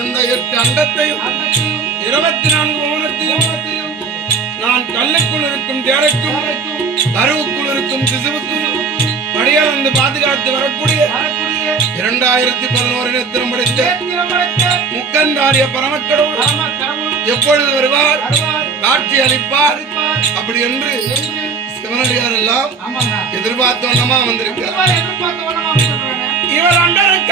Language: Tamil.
இந்த 8 அண்டத்தையும் 24 கோணத்தையும் நான் கல்லுக்குள் இருக்கும் தேரைக்கும் கருவுக்குள் இருக்கும் திசுவுக்கும் படியால் வந்து பாதுகாத்து வரக்கூடிய 2011 நேத்திரம் படித்த முக்கந்தாரிய பரமக்கடவுள் எப்பொழுது வருவார், காட்சி அளிப்பார் அப்படி என்று சிவனடியார் எல்லாம் எதிர்பார்த்த வண்ணமா வந்திருக்கிறார். இவர் அண்டருக்கு